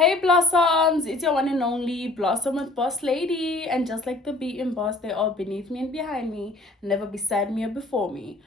Hey Blossoms, it's your one and only Blossom with Boss Lady, and just like the bee and boss, they are beneath me and behind me, never beside me or before me.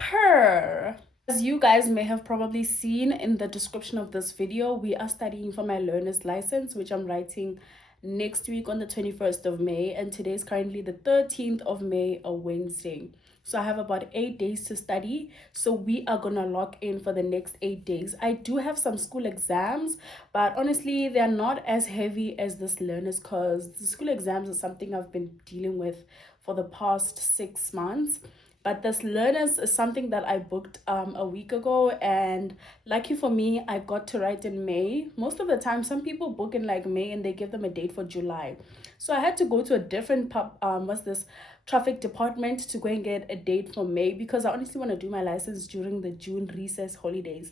Purr. As you guys may have probably seen in the description of this video, we are studying for my learner's license, which I'm writing next week on the 21st of May, and today is currently the 13th of May, a Wednesday. So I have about 8 days to study. So we are gonna lock in for the next 8 days. I do have some school exams, but honestly, they're not as heavy as this learners because the school exams are something I've been dealing with for the past 6 months. But this learners is something that I booked a week ago, and lucky for me, I got to write in May. Most of the time, some people book in like May and they give them a date for July. So I had to go to a different what's this, traffic department to go and get a date for May because I honestly want to do my license during the June recess holidays.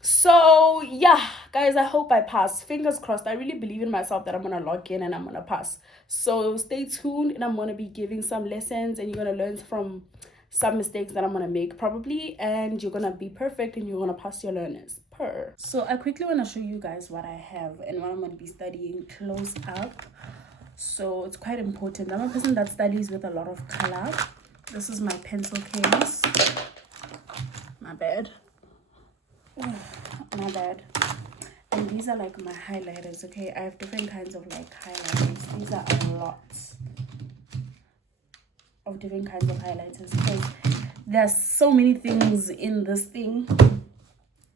So yeah, guys, I hope I pass. Fingers crossed. I really believe in myself that I'm gonna log in and I'm gonna pass. So stay tuned, and I'm gonna be giving some lessons, and you're gonna learn from some mistakes that I'm gonna make probably, and you're gonna be perfect and you're gonna pass your learners. So I quickly want to show you guys what I have and what I'm gonna be studying close up. So it's quite important. I'm a person that studies with a lot of color. This is my pencil case. My bad. Oh, my bad. And these are like my highlighters. Okay, I have different kinds of like highlighters. These are a lot of different kinds of highlighters because there's so many things in this thing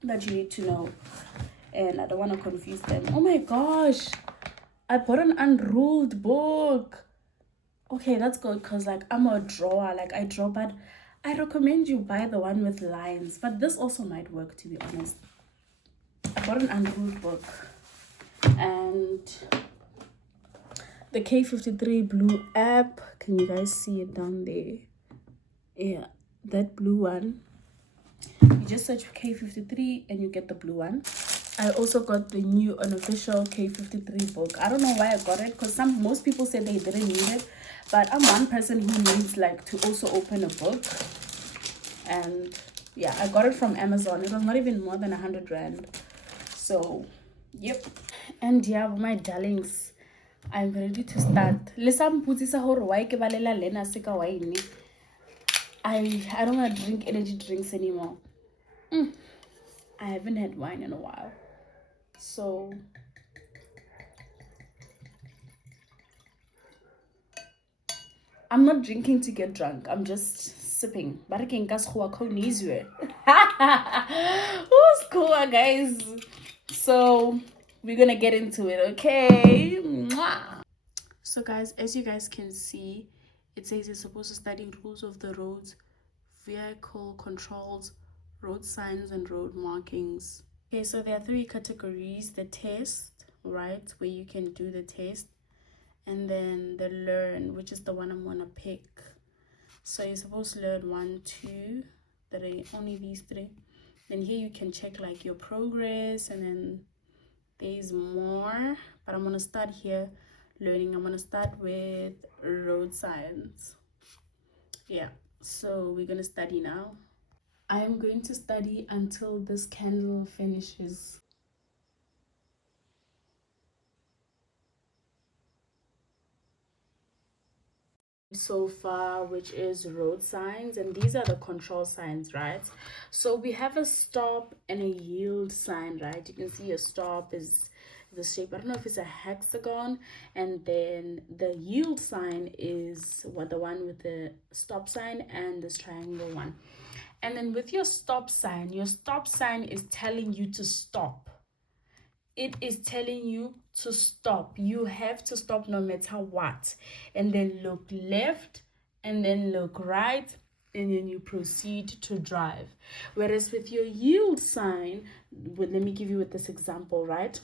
that you need to know, and I don't want to confuse them. Oh my gosh, I bought an unruled book. Okay, that's good because like I'm a drawer, like I draw, but I recommend you buy the one with lines, but this also might work, to be honest. I bought an unruled book, and the K53 blue app. Can you guys see it down there? Yeah, that blue one. You just search for K53 and you get the blue one. I also got the new unofficial K53 book. I don't know why I got it because most people said they didn't need it, but I'm one person who needs like to also open a book. And yeah, I got it from Amazon. It was not even more than 100 rand. So yep. And yeah, my darlings, I'm ready to start. I don't want to drink energy drinks anymore. I haven't had wine in a while. So I'm not drinking to get drunk. I'm just sipping. Who's cool, guys? So we're gonna get into it, okay? Mwah. So guys, as you guys can see, it says you're supposed to study rules of the roads, vehicle controls, road signs, and road markings. Okay, so there are 3 categories: the test, right, where you can do the test, and then the learn, which is the one I'm gonna pick. So you're supposed to learn 1, 2, there are only these 3. Then here you can check like your progress, and then there's more, but I'm gonna start here learning. I'm gonna start with road signs. Yeah, so we're gonna study now. I'm going to study until this candle finishes. So far, which is road signs, and these are the control signs, right? So we have a stop and a yield sign, right? You can see a stop is the shape, I don't know if it's a hexagon, and then the yield sign is the one with the stop sign and this triangle one. And then with your stop sign is telling you to stop. It is telling you to stop. You have to stop no matter what. And then look left, and then look right, and then you proceed to drive. Whereas with your yield sign, let me give you with this example, right?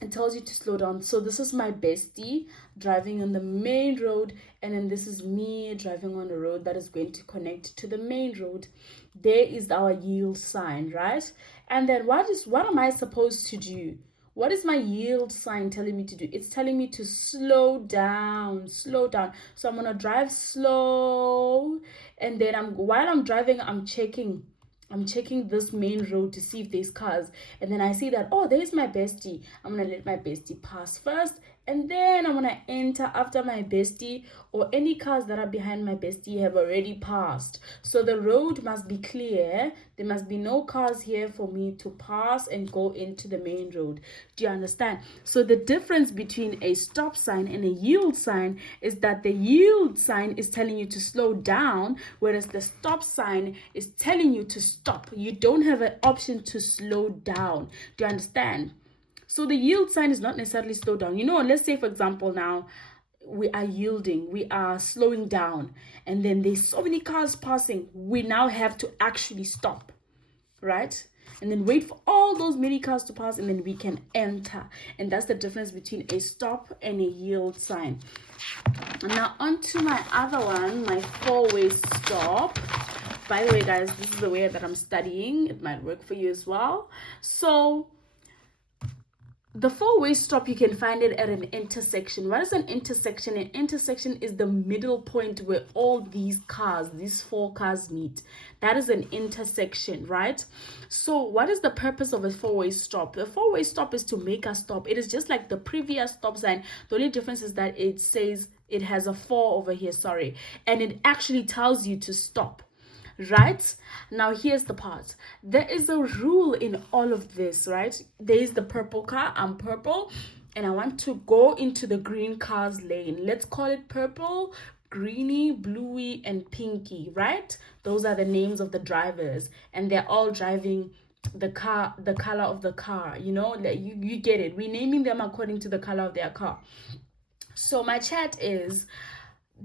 It tells you to slow down. So this is my bestie driving on the main road, and then this is me driving on a road that is going to connect to the main road. There is our yield sign, right? And then what am I supposed to do? What is my yield sign telling me to do? It's telling me to slow down. So I'm gonna drive slow, and then while I'm driving, I'm checking I'm checking this main road to see if there's cars, and then I see that, oh, there's my bestie. I'm gonna let my bestie pass first, and then I'm gonna enter after my bestie, or any cars that are behind my bestie have already passed. So the road must be clear. There must be no cars here for me to pass and go into the main road. Do you understand? So the difference between a stop sign and a yield sign is that the yield sign is telling you to slow down, whereas the stop sign is telling you to stop. You don't have an option to slow down. Do you understand? So the yield sign is not necessarily slow down. Let's say, for example, now we are yielding, we are slowing down, and then there's so many cars passing. We now have to actually stop, right? And then wait for all those many cars to pass, and then we can enter. And that's the difference between a stop and a yield sign. Now on to my other one, my four-way stop. By the way, guys, this is the way that I'm studying. It might work for you as well. So the four-way stop, you can find it at an intersection. What is an intersection? An intersection is the middle point where all these four cars meet. That is an intersection, right? So what is the purpose of a four-way stop? The four-way stop is to make us stop. It is just like the previous stop sign. The only difference is that it says it has a 4 over here, and it actually tells you to stop. Right? Now here's the part. There is a rule in all of this, right? There is the purple car. I'm purple, and I want to go into the green car's lane. Let's call it purple, greeny, bluey, and pinky, right? Those are the names of the drivers, and they're all driving the car, the color of the car. Like you get it. We're naming them according to the color of their car. So my chat is,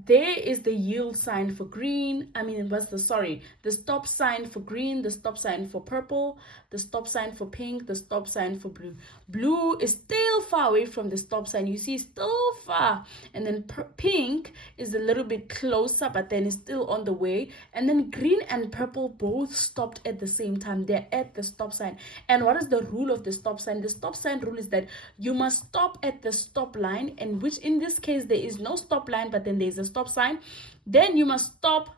there is the yield sign for green. The stop sign for green, the stop sign for purple, the stop sign for pink, the stop sign for blue. Blue is still far away from the stop sign. You see, still far. And then pink is a little bit closer, but then it's still on the way. And then green and purple both stopped at the same time. They're at the stop sign. And what is the rule of the stop sign? The stop sign rule is that you must stop at the stop line, and which in this case there is no stop line, but then there's a stop sign. Then you must stop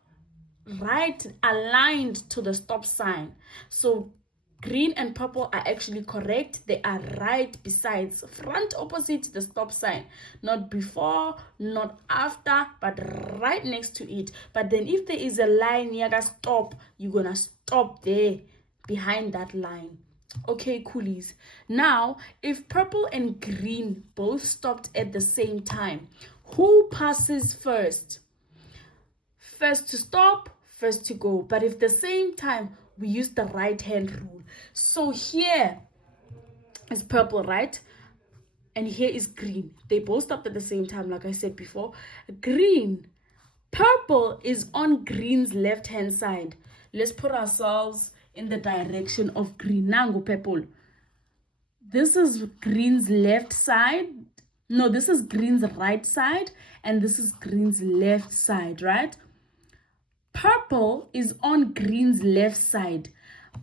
right aligned to the stop sign. So green and purple are actually correct. They are right besides, front opposite the stop sign, not before, not after, but right next to it. But then if there is a line, you gotta stop, you're gonna stop there behind that line. Okay, coolies. Now, if purple and green both stopped at the same time, who passes first? First to stop, first to go. But if the same time, we use the right hand rule. So here is purple, right? And here is green. They both stopped at the same time, like I said before. Purple is on green's left hand side. Let's put ourselves in the direction of green. Nango purple. This is green's left side. No, this is green's right side, and this is green's left side, right? Purple is on green's left side,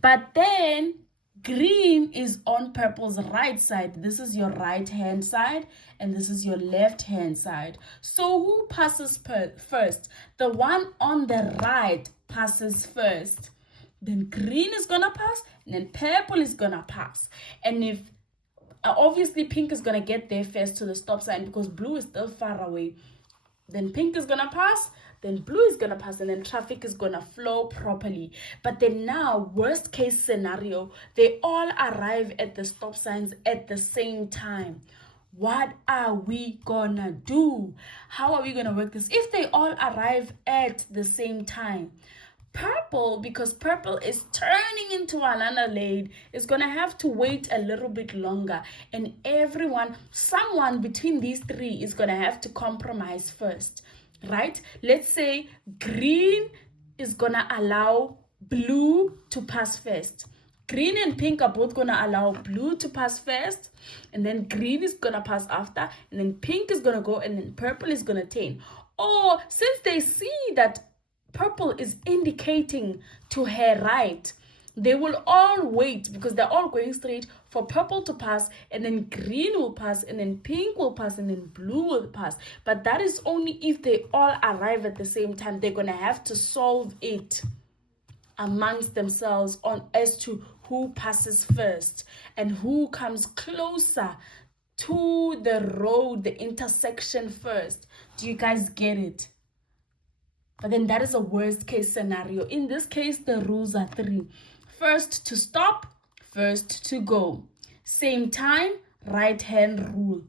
but then green is on purple's right side. This is your right hand side, and this is your left hand side. So who passes first? The one on the right passes first. Then green is gonna pass, and then purple is gonna pass. And if obviously pink is gonna get there first to the stop sign because blue is still far away. Then pink is gonna pass, then blue is gonna pass, and then traffic is gonna flow properly. But then now, worst case scenario, they all arrive at the stop signs at the same time. What are we gonna do? How are we gonna work this? If they all arrive at the same time, purple, because purple is turning into another lane, is gonna have to wait a little bit longer, and someone between these three is gonna have to compromise first, right? Let's say green is gonna allow blue to pass first. Green and pink are both gonna allow blue to pass first, and then green is gonna pass after, and then pink is gonna go, and then purple is gonna turn. Or since they see that purple is indicating to her right, they will all wait because they're all going straight for purple to pass, and then green will pass, and then pink will pass, and then blue will pass. But that is only if they all arrive at the same time. They're gonna have to solve it. amongst themselves on as to who passes first and who comes closer to the road, the intersection first. Do you guys get it? But then that is a worst case scenario. In this case, the rules are 3. First to stop, first to go. Same time, right hand rule.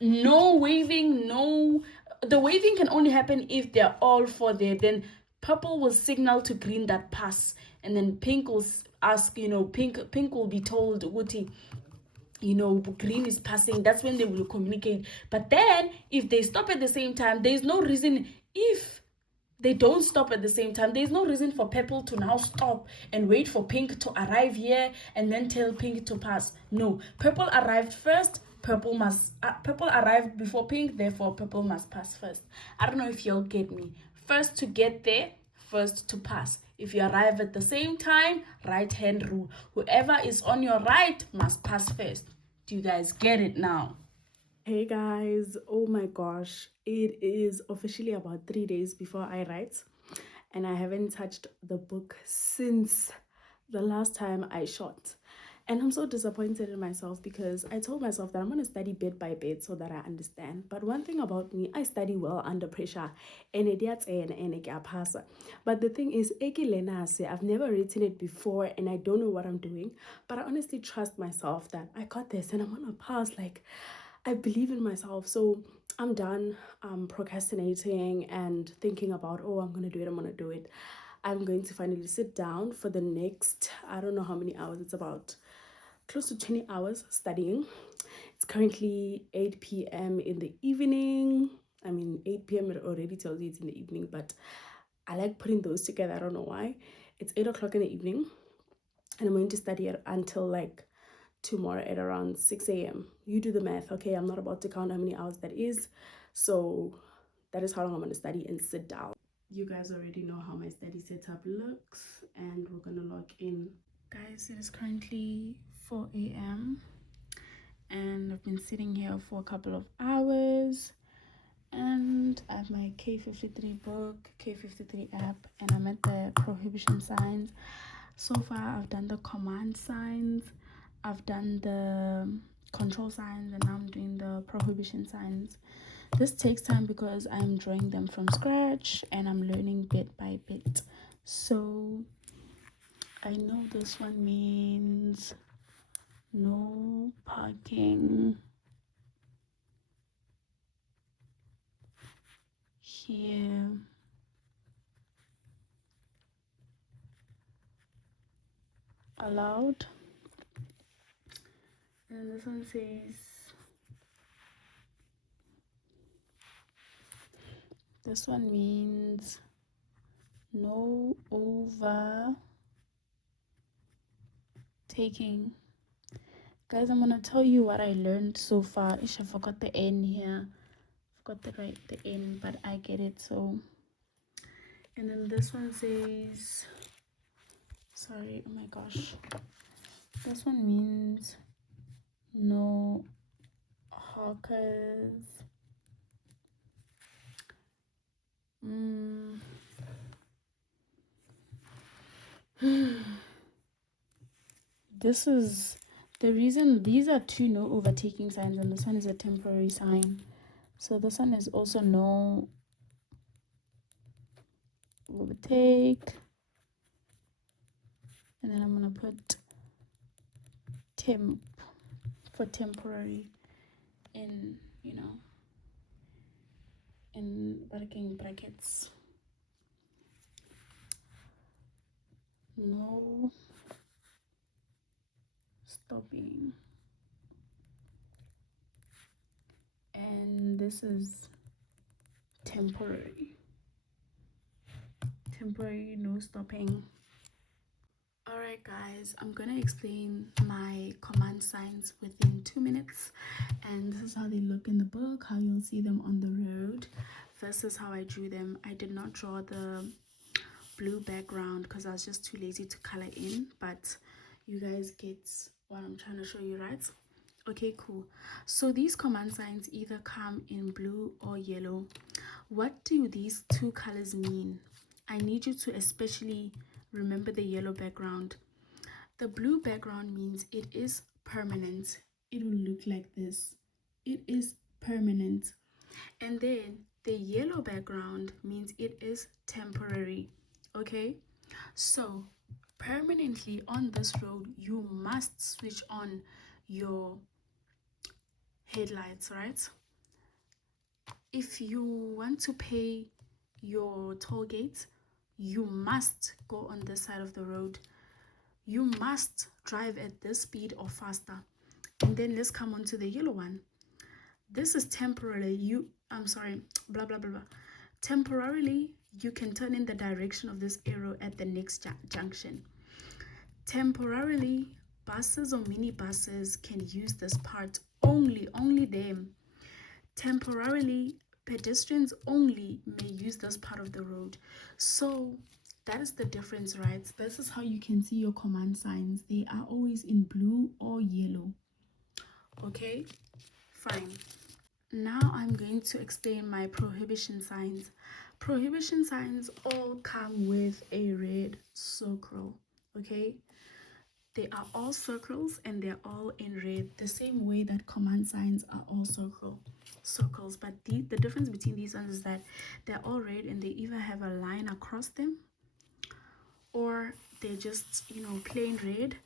No waving, no. The waving can only happen if they're all 4 there. Then purple will signal to green that pass. And then pink will ask, pink will be told, Uti, green is passing. That's when they will communicate. But then if they stop at the same time, there's no reason. If they don't stop at the same time, there's no reason for purple to now stop and wait for pink to arrive here and then tell pink to pass. No, purple arrived first. Purple arrived before pink, therefore purple must pass first. I don't know if you'll get me. First to get there, first to pass. If you arrive at the same time, right hand rule. Whoever is on your right must pass first. Do you guys get it now? Hey guys, oh my gosh, it is officially about 3 days before I write, and I haven't touched the book since the last time I shot. And I'm so disappointed in myself because I told myself that I'm going to study bit by bit so that I understand. But one thing about me, I study well under pressure. And but the thing is, I've never written it before and I don't know what I'm doing. But I honestly trust myself that I got this and I'm going to pass. Like, I believe in myself. So I'm done procrastinating and thinking about, I'm going to do it. I'm going to finally sit down for the next, I don't know how many hours. It's about close to 20 hours studying. It's currently 8 p.m. in the evening. 8 p.m. it already tells you it's in the evening, but I like putting those together. I don't know why. It's 8 o'clock in the evening, and I'm going to study it until like tomorrow at around 6 a.m. You do the math, okay? I'm not about to count how many hours that is. So that is how long I'm going to study and sit down. You guys already know how my study setup looks, and we're going to log in. Guys, it is currently 4 a.m. and I've been sitting here for a couple of hours, and I have my K53 book, K53 app, and I'm at the prohibition signs. So far, I've done the command signs, I've done the control signs, and now I'm doing the prohibition signs. This takes time because I'm drawing them from scratch and I'm learning bit by bit. So I know this one means no parking here. Allowed. And this one says, this one means no overtaking. Guys, I'm gonna tell you what I learned so far. I forgot the N here. Forgot the N, but I get it. So, and then this one says, sorry, oh my gosh. This one means no hawkers. This is the reason. These are 2 no overtaking signs, and this one is a temporary sign. So this one is also no overtake, and then I'm gonna put temp for temporary in working brackets. No stopping, and this is temporary no stopping. All right guys, I'm gonna explain my command signs within 2 minutes, and this is how they look in the book, how you'll see them on the road. This is how I drew them. I did not draw the blue background because I was just too lazy to color in, but you guys get what I'm trying to show you, right? Okay, cool. So these command signs either come in blue or yellow. What do these 2 colors mean? I need you to especially remember the yellow background. The blue background means it is permanent. It will look like this. It is permanent. And then the yellow background means it is temporary. Okay, so permanently on this road you must switch on your headlights, right? If you want to pay your toll gate, you must go on this side of the road. You must drive at this speed or faster. And then let's come on to the yellow one. This is temporarily blah blah blah blah. Temporarily, you can turn in the direction of this arrow at the next junction. Temporarily, buses or minibuses can use this part only them. Temporarily, pedestrians only may use this part of the road. So that is the difference, right? This is how you can see your command signs. They are always in blue or yellow. Okay, fine. Now I'm going to explain my prohibition signs. Prohibition signs all come with a red circle. Okay, they are all circles and they're all in red, the same way that command signs are all circles. But the difference between these ones is that they're all red and they either have a line across them or they're just, plain red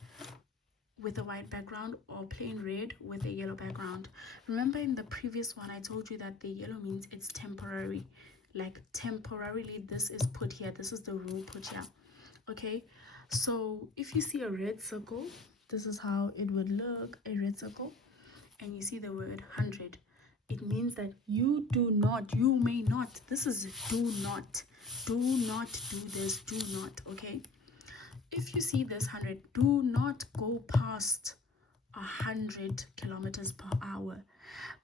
with a white background or plain red with a yellow background. Remember in the previous one I told you that the yellow means it's temporary. Like temporarily this is put here. This is the rule put here. Okay, so if you see a red circle, this is how it would look, a red circle, and you see the word 100. It means that you may not, this is do not do this, do not. Okay, if you see this 100, do not go past 100 kilometers per hour.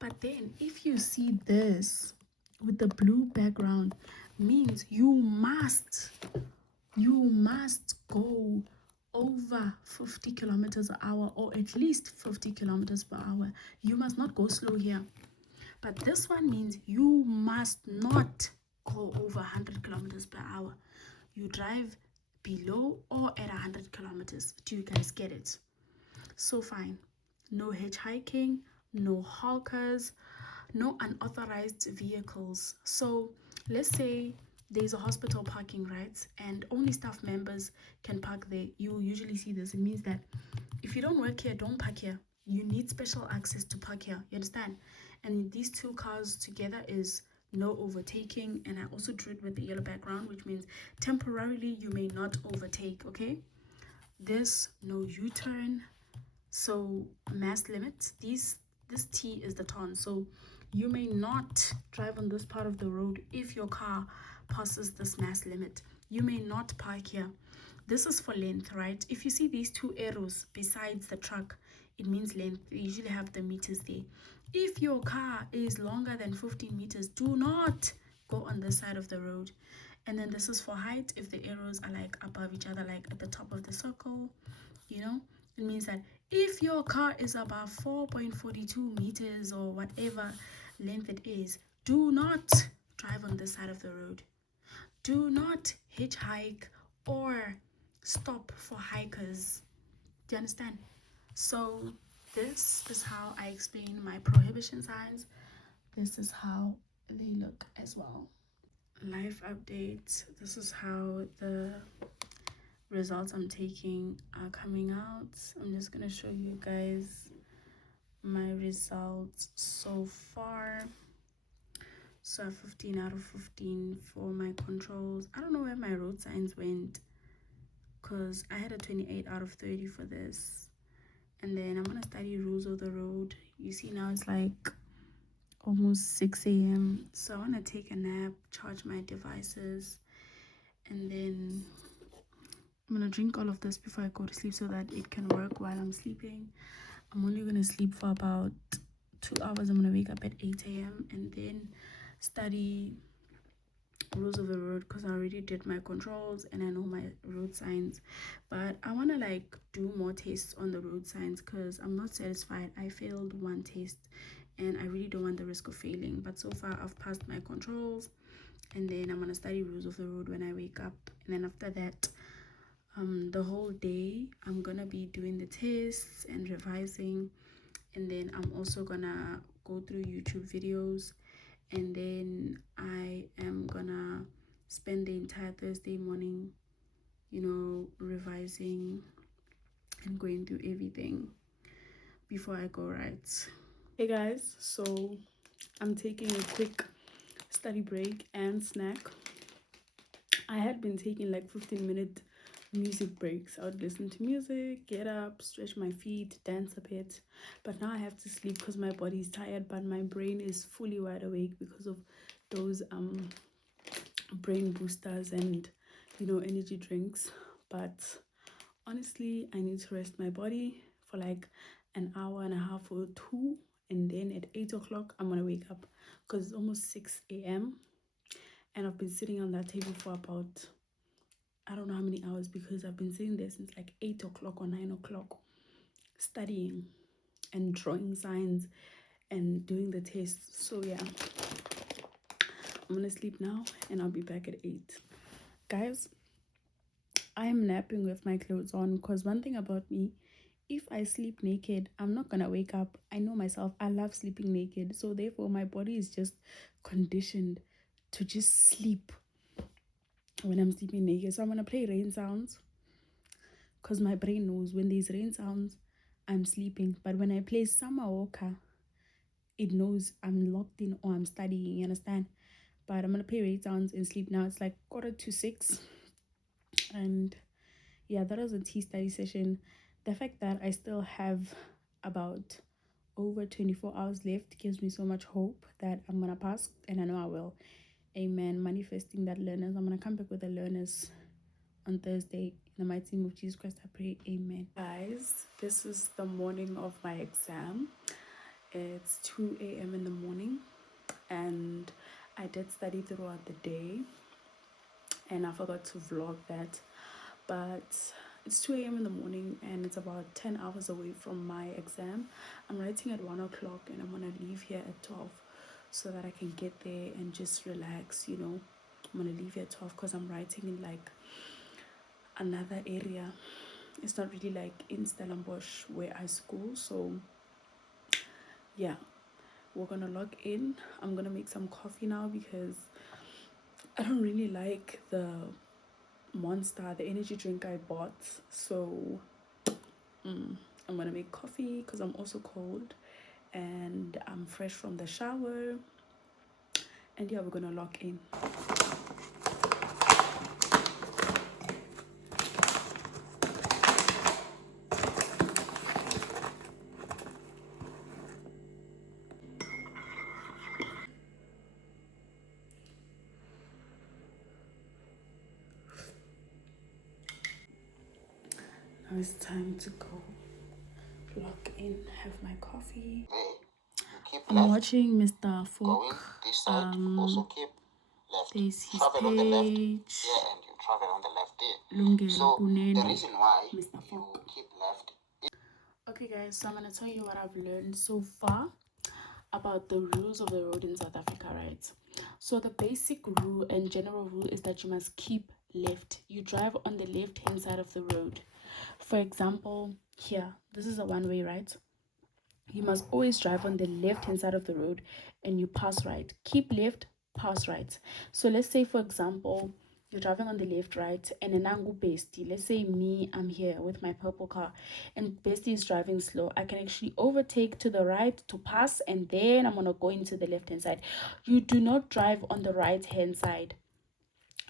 But then if you see this with the blue background, means you must go over 50 kilometers per hour, or at least 50 kilometers per hour. You must not go slow here. But this one means you must not go over 100 kilometers per hour. You drive below or at 100 kilometers. Do you guys get it? So fine. No hitchhiking, no hawkers, no unauthorized vehicles. So let's say there's a hospital parking, right? And only staff members can park there. You usually see this. It means that if you don't work here, don't park here. You need special access to park here. You understand? And these two cars together is no overtaking. And I also drew it with the yellow background, which means temporarily you may not overtake. Okay, this no U-turn. So mass limit, this T is the ton. So you may not drive on this part of the road if your car passes this mass limit. You may not park here. This is for length, right? If you see these two arrows besides the truck, it means length. They usually have the meters there. If your car is longer than 15 meters, do not go on this side of the road. And then this is for height. If the arrows are like above each other, like at the top of the circle, it means that if your car is above 4.42 meters or whatever length it is, do not drive on this side of the road. Do not hitchhike or stop for hikers. Do you understand? So this is how I explain my prohibition signs. This is how they look as well. Life updates. This is how the results I'm taking are coming out. I'm just gonna show you guys my results so far. So 15 out of 15 for my controls. I don't know where my road signs went because I had a 28 out of 30 for this. And then I'm gonna study rules of the road. You see now it's like almost 6 a.m. So I want to take a nap, charge my devices, and then I'm gonna drink all of this before I go to sleep so that it can work while I'm sleeping. I'm only gonna sleep for about 2 hours. I'm gonna wake up at 8 a.m. and then study rules of the road because I already did my controls and I know my road signs. But I want to like do more tests on the road signs because I'm not satisfied. I failed one test and I really don't want the risk of failing. But so far I've passed my controls, and then I'm gonna study rules of the road when I wake up, and then after that the whole day. I'm gonna be doing the tests and revising, and then I'm also gonna go through YouTube videos, and then I am gonna spend the entire Thursday morning, revising and going through everything before I go, right? Hey guys, so I'm taking a quick study break and snack. I had been taking like 15-minute music breaks. I would listen to music, get up, stretch my feet, dance a bit. But now I have to sleep because my body is tired, but my brain is fully wide awake because of those brain boosters and energy drinks. But honestly, I need to rest my body for like an hour and a half or two, and then at 8 o'clock I'm gonna wake up because it's almost 6 a.m. and I've been sitting on that table for about, I don't know how many hours, because I've been sitting there since like 8 o'clock or 9 o'clock studying and drawing signs and doing the tests. So yeah, I'm gonna sleep now and I'll be back at 8. Guys, I'm napping with my clothes on because one thing about me, if I sleep naked, I'm not gonna wake up. I know myself, I love sleeping naked. So therefore my body is just conditioned to just sleep when I'm sleeping naked. So I'm gonna play rain sounds because my brain knows when there's rain sounds, I'm sleeping. But when I play Summer Walker, it knows I'm locked in or I'm studying, you understand? But I'm gonna play rain sounds and sleep now. It's like 5:45. And yeah, that was a tea study session. The fact that I still have about over 24 hours left gives me so much hope that I'm gonna pass, and I know I will. Amen. Manifesting that learners. I'm gonna come back with the learners on Thursday. In the mighty name of Jesus Christ, I pray. Amen. Guys, this is the morning of my exam. It's 2 a.m. in the morning, and I did study throughout the day, and I forgot to vlog that. But it's 2 a.m. in the morning, and it's about 10 hours away from my exam. I'm writing at 1 o'clock, and I'm gonna leave here at 12 so that I can get there and just relax. I'm gonna leave here at 12 because I'm writing in like another area. It's not really like in Stellenbosch where I school. So yeah, we're gonna log in. I'm gonna make some coffee now because I don't really like the Monster, the energy drink I bought. So I'm gonna make coffee because I'm also cold and I'm fresh from the shower. And yeah, we're gonna log in. Now it's time to go log in, have my coffee. I'm watching Mr. Folk. There's his page. Lungelo Kunene, Mr. Folk. Okay guys, so I'm gonna tell you what I've learned so far about the rules of the road in South Africa, right? So the basic rule and general rule is that you must keep left. You drive on the left hand side of the road. For example, here, this is a one-way, right? You must always drive on the left hand side of the road and you pass right. Keep left, pass right. So let's say, for example, you're driving on the left, right, and an angu bestie. Let's say me, I'm here with my purple car, and bestie is driving slow. I can actually overtake to the right to pass, and then I'm gonna go into the left hand side. You do not drive on the right hand side.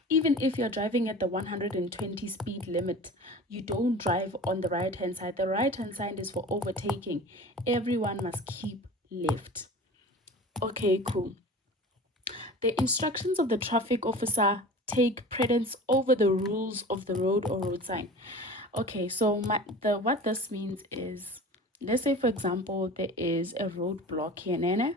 Even if you're driving at the 120 speed limit, you don't drive on the right hand side. The right hand side is for overtaking. Everyone must keep left. Okay, cool. The instructions of the traffic officer take precedence over the rules of the road or road sign. Okay, so what this means is, let's say for example there is a roadblock here, Nene.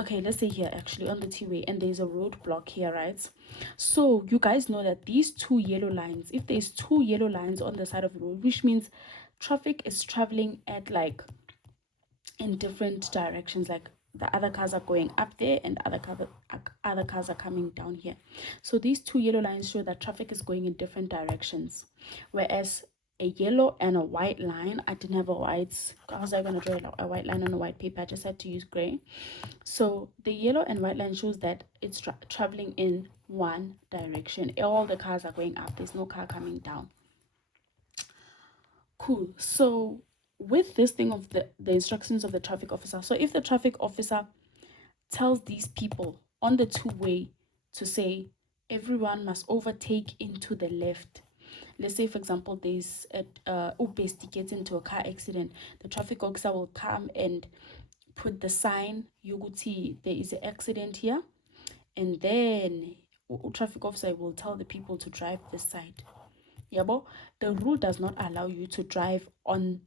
Okay, let's say here actually on the T-way, and there's a roadblock here, right? So you guys know that these two yellow lines, if there's two yellow lines on the side of the road, which means traffic is traveling at like in different directions, like the other cars are going up there, and other cars are coming down here. So these two yellow lines show that traffic is going in different directions, whereas a yellow and a white line, I didn't have a white, how was I going to draw a white line on a white paper? I just had to use gray. So the yellow and white line shows that it's traveling in one direction. All the cars are going up, there's no car coming down. Cool. So with this thing of the instructions of the traffic officer, so if the traffic officer tells these people on the two-way to say everyone must overtake into the left. Let's say, for example, there's Ubesti gets into a car accident. The traffic officer will come and put the sign, Yuguti, there is an accident here. And then traffic officer will tell the people to drive this side. Yabo, the rule does not allow you to drive on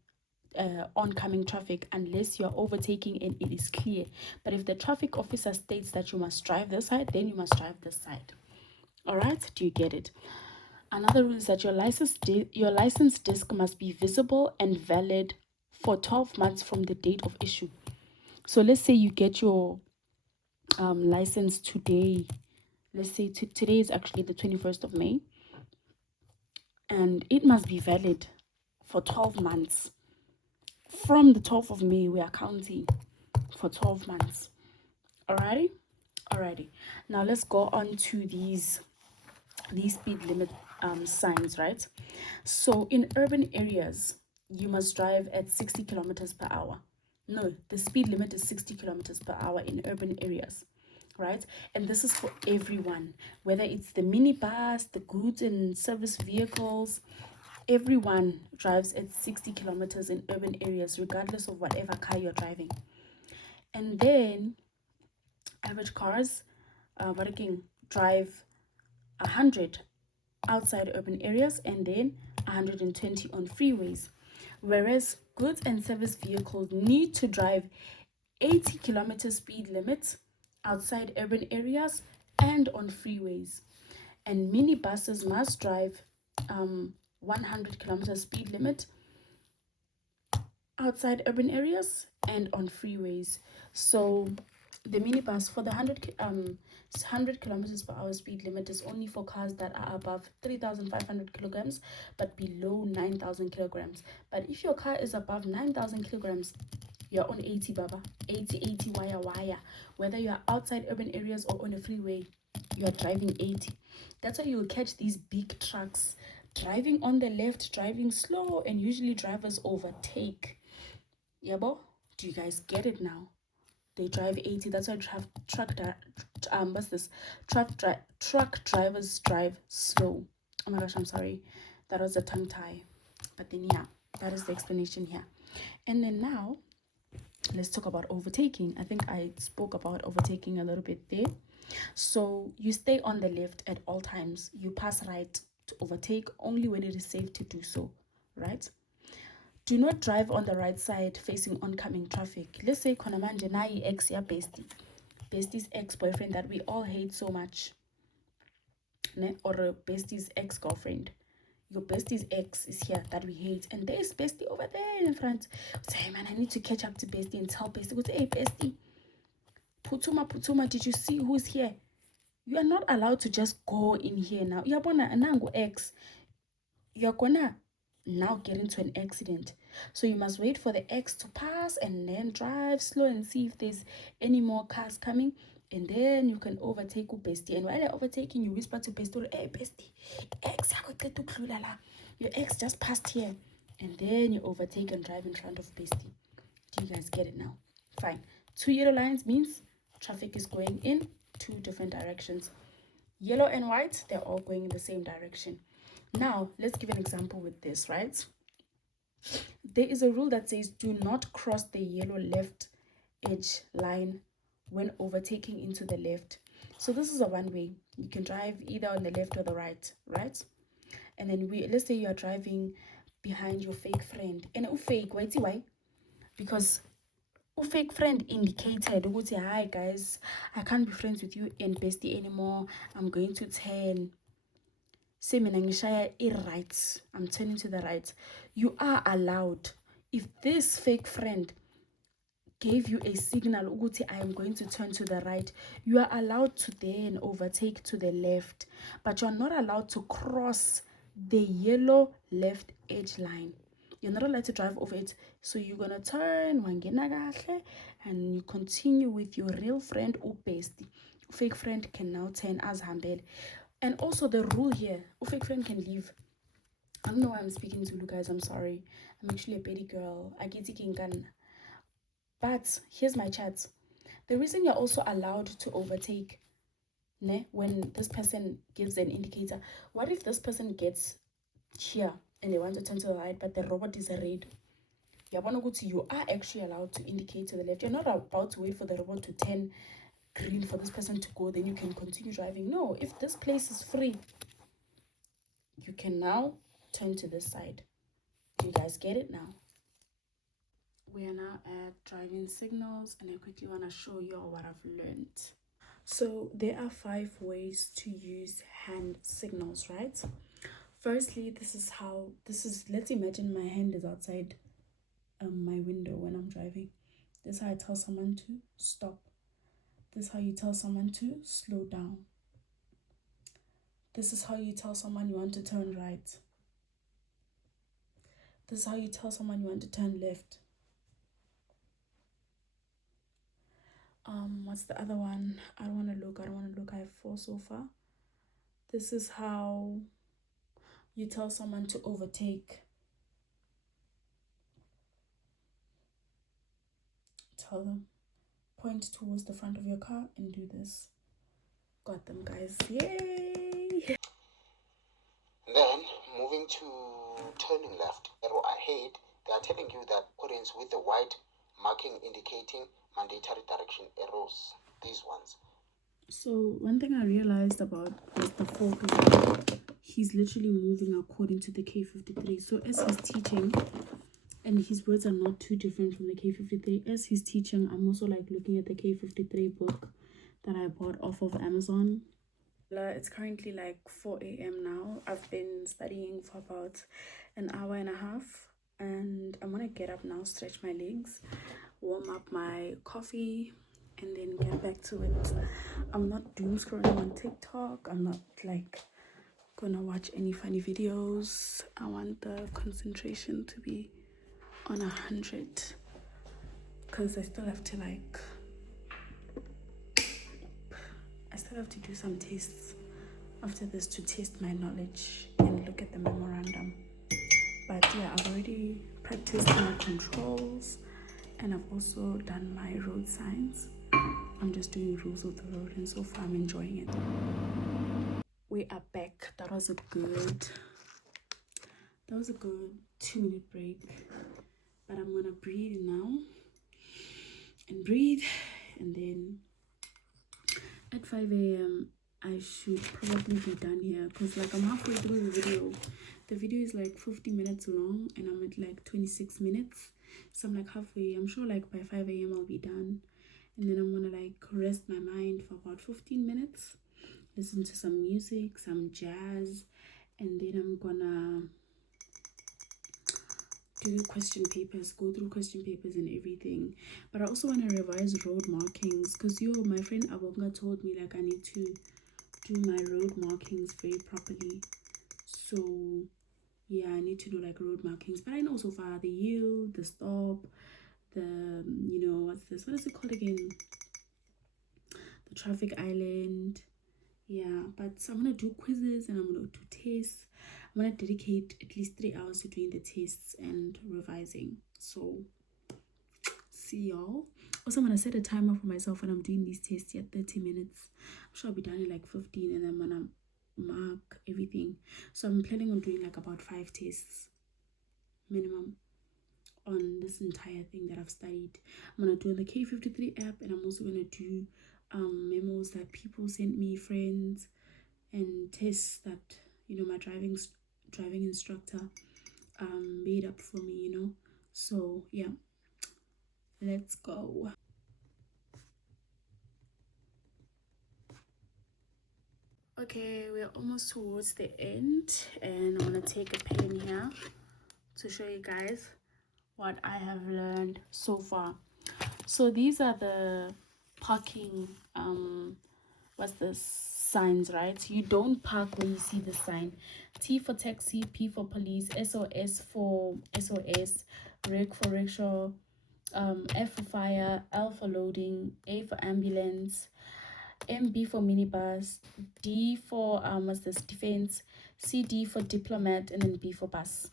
oncoming traffic unless you are overtaking and it is clear. But if the traffic officer states that you must drive this side, then you must drive this side. All right, do you get it? Another rule is that your license disc must be visible and valid for 12 months from the date of issue. So let's say you get your license today. Let's say today is actually the 21st of May, and it must be valid for 12 months. From the 12th of May, we are counting for 12 months. Alrighty. Now let's go on to these speed limit signs, right? So in urban areas, you must drive at 60 kilometers per hour. No, the speed limit is 60 kilometers per hour in urban areas, right? And this is for everyone, whether it's the minibus, the goods and service vehicles. Everyone drives at 60 kilometers in urban areas, regardless of whatever car you're driving. And then average cars drive 100 outside urban areas and then 120 on freeways. Whereas goods and service vehicles need to drive 80 kilometer speed limits outside urban areas and on freeways. And minibuses must drive 100 kilometer speed limit outside urban areas and on freeways. So the minibus for the 100 kilometers per hour speed limit is only for cars that are above 3,500 kilograms but below 9,000 kilograms. But if your car is above 9,000 kilograms, you're on 80, baba. 80 wire. Whether you're outside urban areas or on a freeway, you're driving 80. That's why you'll catch these big trucks driving on the left, driving slow, and usually drivers overtake. Yabo, do you guys get it now? They drive 80. That's why truck drivers drive slow. Oh my gosh, I'm sorry. That was a tongue tie. But then yeah, that is the explanation here. And then now, let's talk about overtaking. I think I spoke about overtaking a little bit there. So you stay on the left at all times. You pass right to overtake only when it is safe to do so, right? Do not drive on the right side facing oncoming traffic. Let's say Konamanje Nai ex ya bestie's ex-boyfriend that we all hate so much, ne? Or a bestie's ex-girlfriend. Your bestie's ex is here that we hate, and there's bestie over there in front. Say, hey man, I need to catch up to bestie and tell bestie, hey bestie, Putuma, did you see who's here? You are not allowed to just go in here now. Yabona anango ex. You're gonna now get into an accident. So you must wait for the X to pass and then drive slow and see if there's any more cars coming. And then you can overtake bestie. And while you're overtaking, you whisper to bestie, hey bestie, X, your X just passed here. And then you overtake and drive in front of bestie. Do you guys get it now? Fine. 2 yellow lines means traffic is going in 2 different directions. Yellow and white, they're all going in the same direction. Now, let's give an example with this, right? There is a rule that says do not cross the yellow left edge line when overtaking into the left. So this is a one-way. You can drive either on the left or the right, right? And then let's say you are driving behind your fake friend. And fake, why? Because fake friend indicated, hi guys, I can't be friends with you and bestie anymore. I'm going to turn. Say right, I'm turning to the right. You are allowed, if this fake friend gave you a signal ukuthi I am going to turn to the right, you are allowed to then overtake to the left, but you're not allowed to cross the yellow left edge line. You're not allowed to drive over it. So you're gonna turn wangena kahle, and you continue with your real friend or bestie. Fake friend can now turn as hambed. And also the rule here, fake friend can leave. I don't know why I'm speaking Zulu, guys. I'm sorry. I'm actually a petty girl. I get it. But here's my chat. The reason you're also allowed to overtake when this person gives an indicator, what if this person gets here and they want to turn to the right, but the robot is red? You are actually allowed to indicate to the left. You're not about to wait for the robot to turn green for this person to go, then you can continue driving. No, if this place is free, you can now turn to this side. You guys get it now? We are now at driving signals, and I quickly want to show you all what I've learned. So there are 5 ways to use hand signals, right? Firstly, let's imagine my hand is outside my window when I'm driving. This is how I tell someone to stop. This is how you tell someone to slow down. This is how you tell someone you want to turn right. This is how you tell someone you want to turn left. What's the other one? I don't want to look. I have 4 so far. This is how you tell someone to overtake. Tell them, point towards the front of your car and do this. Got them, guys. Yay! Then moving to turning left, arrow ahead, they are telling you that accordance with the white marking indicating mandatory direction arrows, these ones. So one thing I realized about Mr. Folk is that he's literally moving according to the K53. So as he's teaching, and his words are not too different from the K53, as he's teaching, I'm also like looking at the K53 book that I bought off of Amazon. It's currently like 4 a.m. now. I've been studying for about an hour and a half, and I'm gonna get up now, stretch my legs, warm up my coffee, and then get back to it. I'm not doom scrolling on TikTok. I'm not like gonna watch any funny videos. I want the concentration to be on 100, because I still have to do some tests after this to test my knowledge and look at the memorandum. But yeah, I've already practiced my controls, and I've also done my road signs. I'm just doing rules of the road, and so far I'm enjoying it. We are back. That was a good 2-minute break, but I'm gonna breathe now and breathe, and then at 5 a.m. I should probably be done here, because like I'm halfway through the video. The video is like 50 minutes long and I'm at like 26 minutes, so I'm like halfway. I'm sure like by 5 a.m. I'll be done, and then I'm gonna like rest my mind for about 15 minutes, listen to some music, some jazz, and then I'm gonna do question papers, go through question papers and everything. But I also want to revise road markings, because my friend Abonga told me like I need to do my road markings very properly. So yeah, I need to do like road markings. But I know so far the yield, the stop, the what is it called again, the traffic island. Yeah, but I'm gonna do quizzes and I'm gonna do tests. I'm gonna dedicate at least 3 hours to doing the tests and revising. So see y'all. Also, I'm gonna set a timer for myself when I'm doing these tests at 30 minutes. I'm sure I'll be done in like 15, and I'm gonna mark everything. So I'm planning on doing like about 5 tests minimum on this entire thing that I've studied. I'm gonna do on the K53 app, and I'm also gonna do memos that people sent me, friends, and tests that my driving instructor made up for me. So yeah, let's go. Okay, we're almost towards the end, and I'm gonna take a pen here to show you guys what I have learned so far. So these are the parking what's this, signs, right? You don't park when you see the sign. T for taxi, P for police, SOS for SOS, RIC for rickshaw, F for fire, L for loading, A for ambulance, MB for minibus, D for what's this, defense, CD for diplomat, and then B for bus.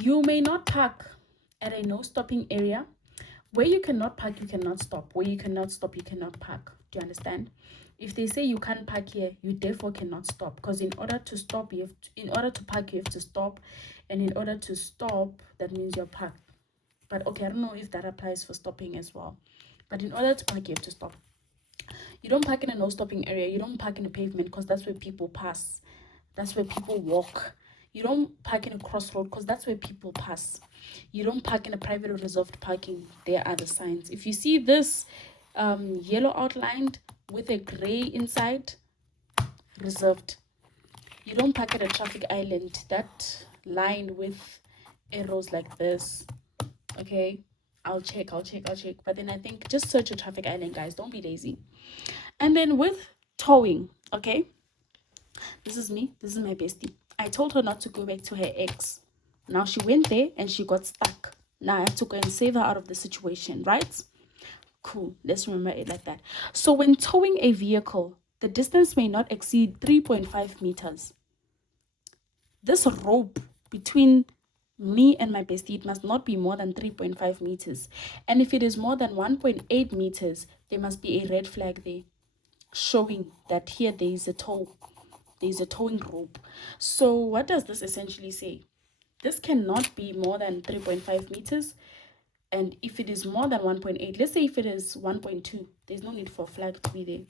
You may not park at a no stopping area. Where you cannot park, you cannot stop. Where you cannot stop, you cannot park. Do you understand? If they say you can't park here, you therefore cannot stop. Because in order to stop, in order to park, you have to stop. And in order to stop, that means you're parked. But okay, I don't know if that applies for stopping as well. But in order to park, you have to stop. You don't park in a no stopping area. You don't park in a pavement because that's where people pass. That's where people walk. You don't park in a crossroad because that's where people pass. You don't park in a private or reserved parking. There are the signs. If you see this yellow outlined with a gray inside, reserved. You don't park at a traffic island. That line with arrows like this. Okay, I'll check. But then I think just search a traffic island, guys. Don't be lazy. And then with towing, okay, this is me. This is my bestie. I told her not to go back to her ex. Now she went there and she got stuck. Now I have to go and save her out of the situation, right? Cool. Let's remember it like that. So when towing a vehicle, the distance may not exceed 3.5 meters. This rope between me and my bestie, it must not be more than 3.5 meters. And if it is more than 1.8 meters, there must be a red flag there showing that here there is a tow. There is a towing rope. So what does this essentially say? This cannot be more than 3.5 meters. And if it is more than 1.8, let's say if it is 1.2, there's no need for a flag to be there.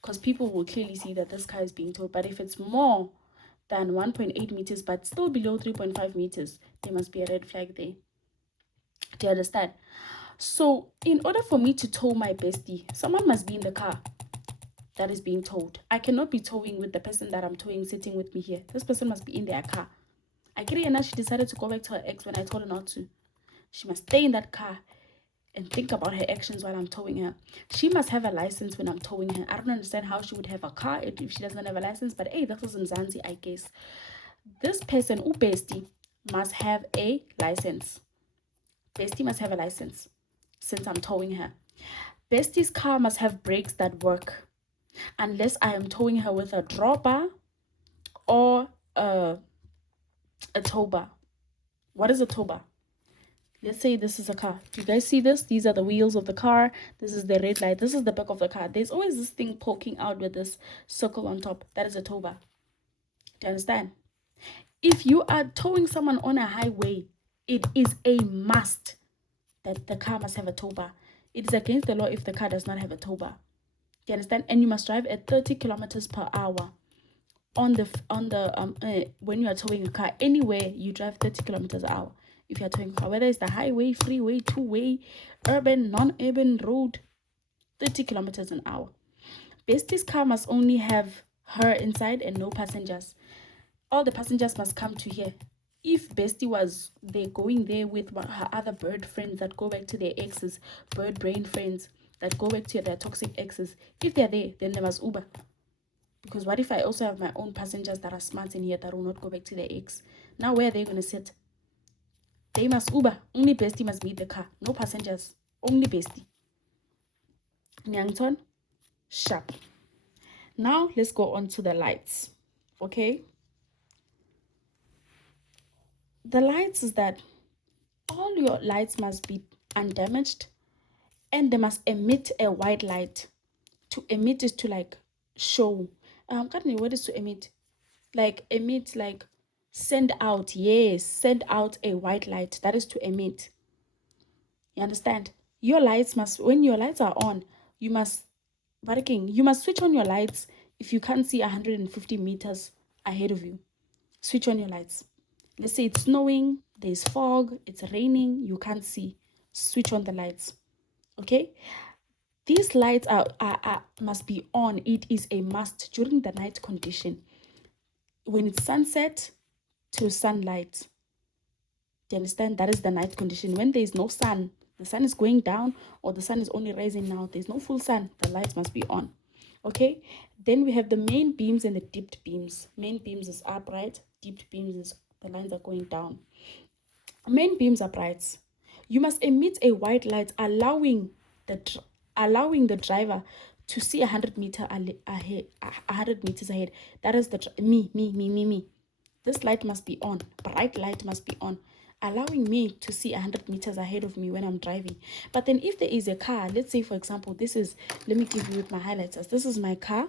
Because people will clearly see that this car is being towed. But if it's more than 1.8 meters, but still below 3.5 meters, there must be a red flag there. Do you understand? So in order for me to tow my bestie, someone must be in the car that is being towed. I cannot be towing with the person that I'm towing sitting with me here. This person must be in their car. Akiriana, she decided to go back to her ex when I told her not to. She must stay in that car and think about her actions while I'm towing her. She must have a license when I'm towing her. I don't understand how she would have a car if she doesn't have a license, but hey, this is Mzansi, I guess. This person, bestie, must have a license. Bestie must have a license since I'm towing her. Bestie's car must have brakes that work, unless I am towing her with a dropper or a tow bar. What is a tow bar? Let's say this is a car. Do you guys see this? These are the wheels of the car. This is the red light. This is the back of the car. There's always this thing poking out with this circle on top. That is a tow bar. Do you understand? If you are towing someone on a highway, it is a must that the car must have a tow bar. It is against the law if the car does not have a tow bar. Do you understand? And you must drive at 30 kilometers per hour. When you are towing a car, anywhere you drive 30 kilometers an hour. If you are towing a car, whether it's the highway, freeway, two-way, urban, non-urban road, 30 kilometers an hour. Bestie's car must only have her inside and no passengers. All the passengers must come to here. If Bestie was there going there with her other bird friends that go back to their exes, bird brain friends that go back to their toxic exes, if they're there, then they must Uber. Because what if I also have my own passengers that are smart in here that will not go back to their ex? Now where are they going to sit? They must Uber. Only Bestie must be the car. No passengers. Only Bestie. Nyangton? Sharp. Now let's go on to the lights. Okay? The lights is that all your lights must be undamaged and they must emit a white light. To emit is to like show. What is to emit? Like emit, like send out. Yes, send out a white light. That is to emit. You understand? Your lights must, when your lights are on, you must switch on your lights if you can't see 150 meters ahead of you. Switch on your lights. Let's say it's snowing, there's fog, it's raining, you can't see. Switch on the lights. Okay? These lights must be on. It is a must during the night condition. When it's sunset to sunlight. Do you understand? That is the night condition. When there is no sun, the sun is going down or the sun is only rising now. There's no full sun. The lights must be on. Okay, then we have the main beams and the dipped beams. Main beams is upright, dipped beams is the lines are going down. Main beams are bright. You must emit a white light, allowing the driver to see 100 meters ahead. 100 meters ahead. That is me. This light must be on. Bright light must be on, allowing me to see 100 meters ahead of me when I'm driving. But then if there is a car, let's say for example, let me give you with my highlighters. This is my car.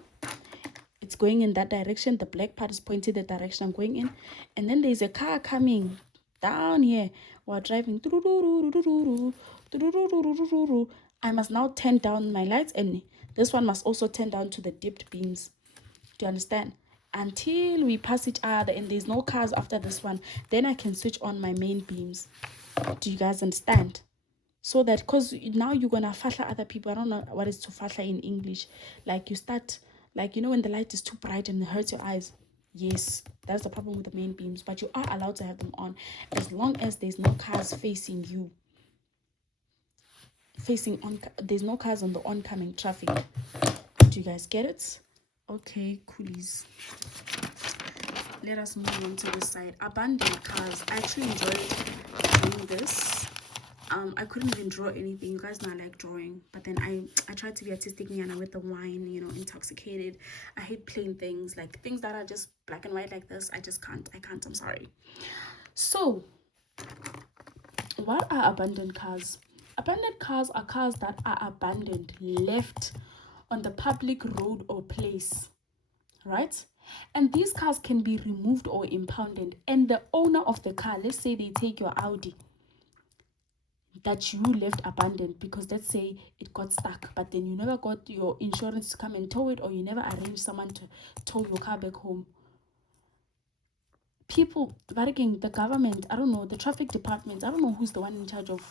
It's going in that direction. The black part is pointing the direction I'm going in. And then there's a car coming down here while driving. I must now turn down my lights, and this one must also turn down to the dipped beams. Do you understand? Until we pass each other and there's no cars after this one, then I can switch on my main beams. Do you guys understand? So that, because now you're gonna flasha other people. I don't know what is to flasha in English. Like you start, like, you know, when the light is too bright and it hurts your eyes. Yes, that's the problem with the main beams. But you are allowed to have them on as long as there's no cars facing you. There's no cars on the oncoming traffic. Do you guys get it? Okay, coolies. Let us move on to this side. Abandoned cars. I actually enjoyed doing this. I couldn't even draw anything. You guys know I like drawing, but then I tried to be artistic Niana with the wine, you know, intoxicated. I hate plain things, like things that are just black and white like this. I can't. I'm sorry. So, what are abandoned cars? Abandoned cars are cars that are abandoned, left on the public road or place, right? And these cars can be removed or impounded, and the owner of the car, let's say they take your Audi that you left abandoned because let's say it got stuck, but then you never got your insurance to come and tow it, or you never arranged someone to tow your car back home. People, the government, I don't know, the traffic departments, I don't know who's the one in charge of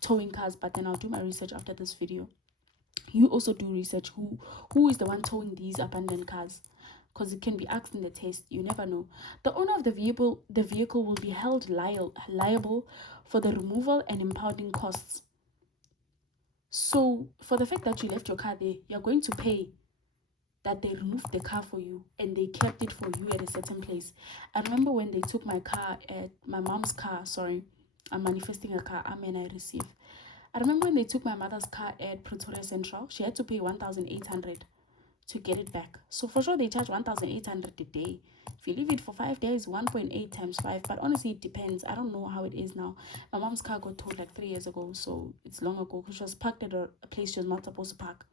towing cars, but then I'll do my research after this video. You also do research who is the one towing these abandoned cars, because it can be asked in the test. You never know. The owner of the vehicle will be held liable for the removal and impounding costs. So for the fact that you left your car there, you're going to pay that they removed the car for you and they kept it for you at a certain place. I remember when they took my car, my mom's car, sorry, I'm manifesting a car, I receive. I remember when they took my mother's car at Pretoria Central, she had to pay 1,800 to get it back. So for sure they charge 1,800 a day. If you leave it for 5 days, 1.8 times 5. But honestly, it depends. I don't know how it is now. My mom's car got towed like 3 years ago, so it's long ago, because she was parked at a place she was not supposed to park.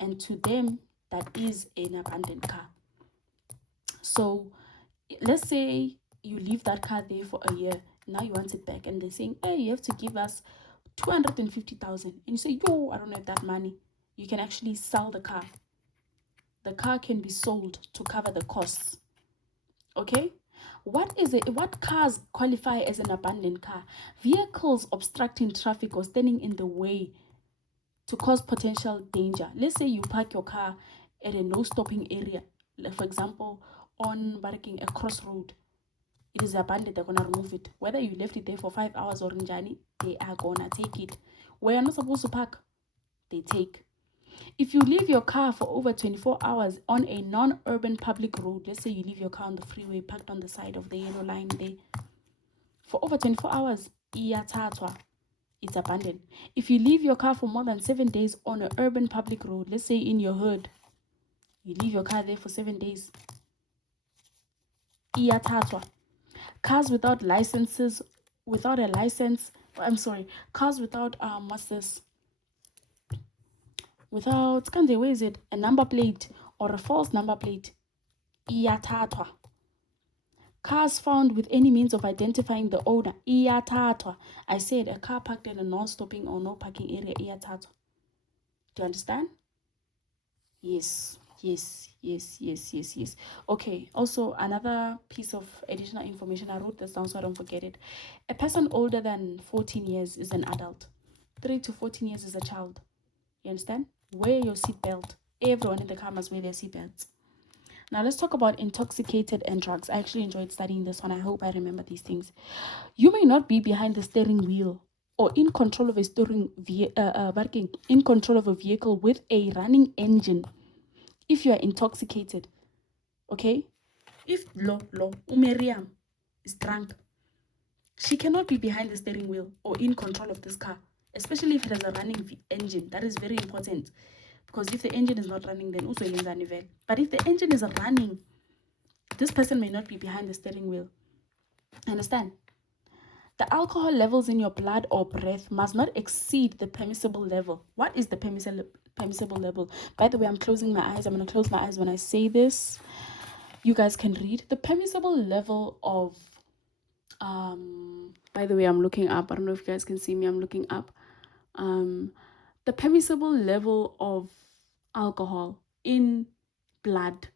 And to them, that is an abandoned car. So let's say you leave that car there for a year. Now you want it back, and they're saying, hey, you have to give us 250,000. And you say, yo, I don't have that money. You can actually sell the car. The car can be sold to cover the costs. Okay? What cars qualify as an abandoned car? Vehicles obstructing traffic or standing in the way to cause potential danger. Let's say you park your car at a no stopping area, like for example on parking a crossroad. It is abandoned. They're gonna remove it. Whether you left it there for 5 hours or in Jani, they are gonna take it. Where you're not supposed to park, they take. If you leave your car for over 24 hours on a non-urban public road, let's say you leave your car on the freeway parked on the side of the yellow line there for over 24 hours, it's abandoned. If you leave your car for more than 7 days on an urban public road, let's say in your hood, you leave your car there for 7 days, cars without licenses, without a license, cars without without, where is it, a number plate or a false number plate, iyathathwa. Cars found with any means of identifying the owner, iyathathwa. I said a car parked in a non-stopping or no parking area, iyathathwa. Do you understand? Yes. Okay, also another piece of additional information, I wrote this down so I don't forget it. A person older than 14 years is an adult. 3 to 14 years is a child. You understand? Wear your seatbelt. Everyone in the car must wear their seatbelts. Now let's talk about intoxicated and drugs. I actually enjoyed studying this one. I hope I remember these things. You may not be behind the steering wheel or in control of a in control of a vehicle with a running engine, if you are intoxicated, okay? If Umeriam is drunk, she cannot be behind the steering wheel or in control of this car, especially if it has a running engine. That is very important, because if the engine is not running, then also Lenzanivel. But if the engine is running, this person may not be behind the steering wheel. Understand? The alcohol levels in your blood or breath must not exceed the permissible level. What is the permissible level? By the way, I'm closing my eyes. I'm going to close my eyes when I say this. You guys can read. The permissible level of by the way, I'm looking up. I don't know if you guys can see me. I'm looking up. The permissible level of alcohol in blood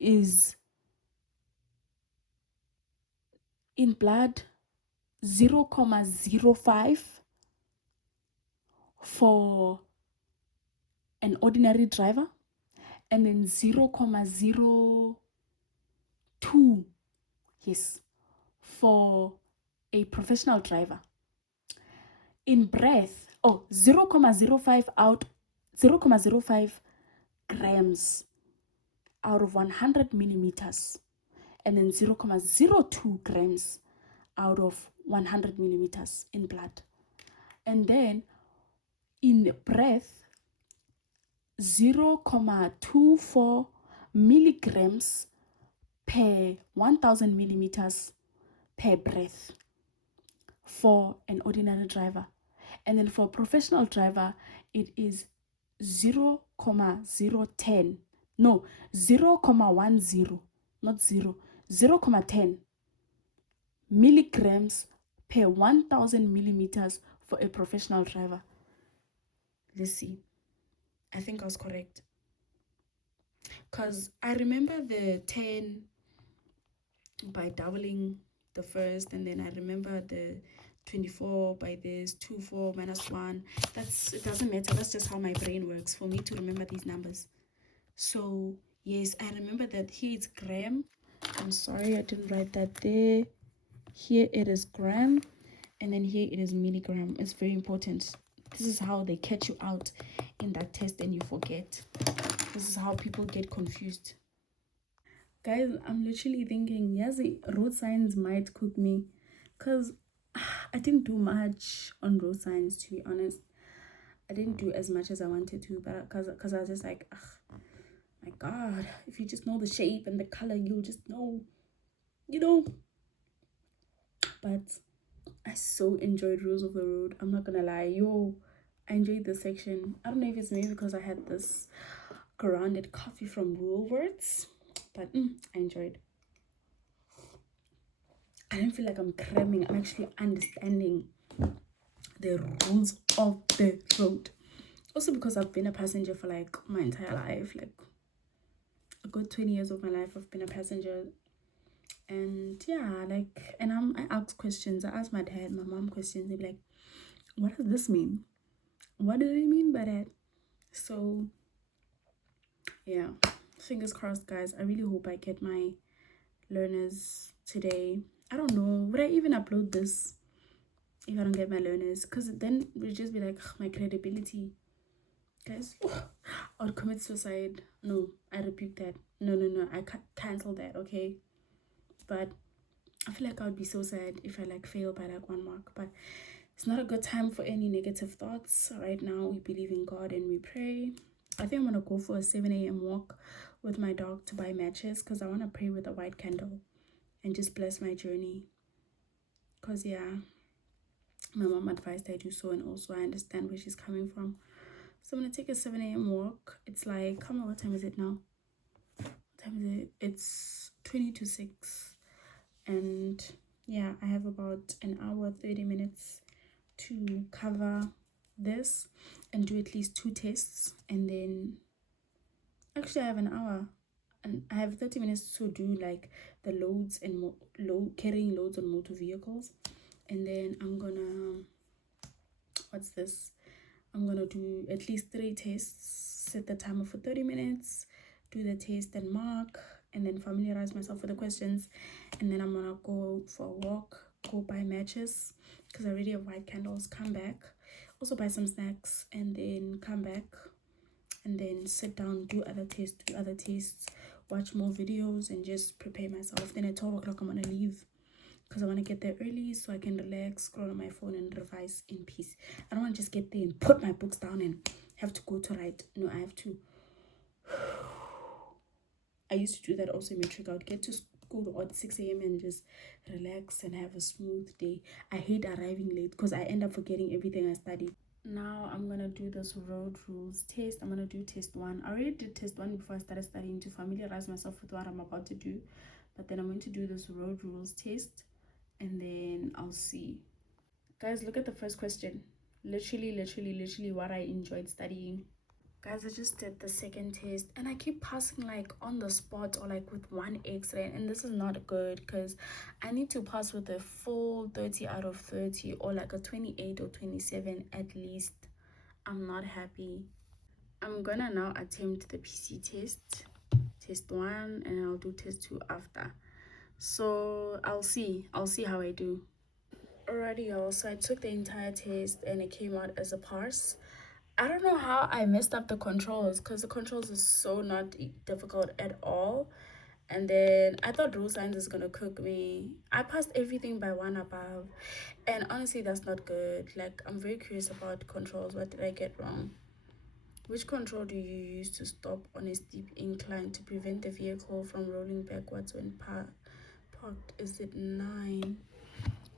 is 0.05 for an ordinary driver, and then 0.02, yes, for a professional driver. In breath, 0.05 grams out of 100 millimeters, and then 0.02 grams out of 100 millimeters in blood. And then in breath, 0.24 milligrams per 1000 millimeters per breath for an ordinary driver. And then for a professional driver, it is 0.010, no, 0.10, not 0.10 milligrams per 1000 millimeters for a professional driver. Let's see. I think I was correct. Because I remember the 10 by doubling the first, and then I remember the 24 by this, 2, 4, minus 1. It doesn't matter. That's just how my brain works for me to remember these numbers. So, yes, I remember that here it's gram. I'm sorry, I didn't write that there. Here it is gram, and then here it is milligram. It's very important. This is how they catch you out in that test and you forget. This is how people get confused. Guys, I'm literally thinking, yes, road signs might cook me, because I didn't do much on road signs, to be honest. I didn't do as much as I wanted to, but because I was just like, my God, if you just know the shape and the color, you'll just know, But I so enjoyed Rules of the Road. I'm not gonna lie, I enjoyed this section. I don't know if it's maybe because I had this grounded coffee from Woolworths, but I enjoyed. I don't feel like I'm cramming. I'm actually understanding the rules of the road. Also because I've been a passenger for like my entire life, like a good 20 years of my life I've been a passenger. And yeah, I ask questions. I ask my dad, my mom questions. They'd be like, what does this mean? What do they mean by that? So yeah, fingers crossed, guys. I really hope I get my learners today. I don't know, would I even upload this if I don't get my learners? Because then it would just be like, my credibility. Guys, I would commit suicide. No, I repeat that. No, I can't cancel that, okay? But I feel like I would be so sad if I like fail by like 1 mark. But it's not a good time for any negative thoughts. Right now, we believe in God and we pray. I think I'm gonna go for a 7 a.m. walk with my dog to buy matches, because I want to pray with a white candle and just bless my journey. Because yeah, my mom advised I do so, and also I understand where she's coming from. So I'm gonna take a 7 a.m. walk. It's like, come on, what time is it now? What time is it? It's 20 to 6. And yeah, I have about an hour 30 minutes to cover this and do at least 2 tests. And then actually I have an hour and I have 30 minutes to do like the loads and carrying loads on motor vehicles. And then I'm gonna I'm gonna do at least 3 tests, set the timer for 30 minutes, do the test and mark, and then familiarize myself with the questions. And then I'm gonna go for a walk, go buy matches, because I already have white candles. Come back, also buy some snacks, and then come back, and then sit down, do other tests, watch more videos, and just prepare myself. Then at 12 o'clock I'm gonna leave because I want to get there early so I can relax, scroll on my phone, and revise in peace. I don't want to just get there and put my books down and have to go to write. No, I have to. I used to do that also in matric. I would get to school at 6 a.m. and just relax and have a smooth day. I hate arriving late because I end up forgetting everything I studied. Now I'm gonna do this road rules test. I'm gonna do test 1. I already did test 1 before I started studying to familiarize myself with what I'm about to do, but then I'm going to do this road rules test and then I'll see. Guys, look at the first question. Literally what I enjoyed studying. Guys, I just did the second test and I keep passing like on the spot or like with 1 X-ray, and this is not good because I need to pass with a full 30 out of 30 or like a 28 or 27 at least. I'm not happy. I'm gonna now attempt the PC test 1, and I'll do test 2 after. So I'll see how I do. Alrighty, y'all, so I took the entire test and it came out as a pass. I don't know how I messed up the controls because the controls is so not difficult at all. And then I thought rule science is gonna cook me. I passed everything by 1 above, and honestly that's not good. Like, I'm very curious about controls. What did I get wrong? Which control do you use to stop on a steep incline to prevent the vehicle from rolling backwards when parked? Is it 9?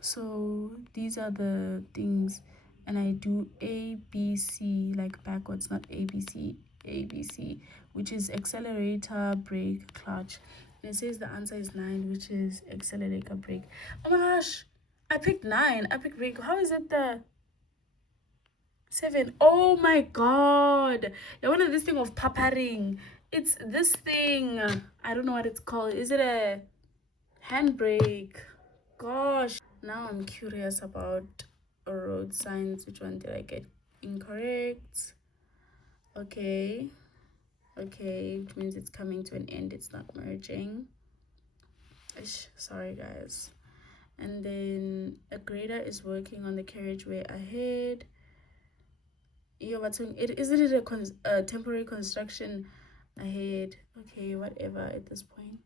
So these are the things, and I do ABC like backwards, not ABC, which is accelerator, brake, clutch. And it says the answer is 9, which is accelerator, brake. Oh my gosh, I picked 9. I picked brake. How is it the 7? Oh my god, I wanted this thing of papering. It's this thing, I don't know what it's called. Is it a handbrake? Gosh, now I'm curious about road signs. Which one did I get incorrect? Okay, which means it's coming to an end, it's not merging. Sorry guys. And then a grader is working on the carriageway ahead. Isn't it a temporary construction ahead? Okay, whatever at this point.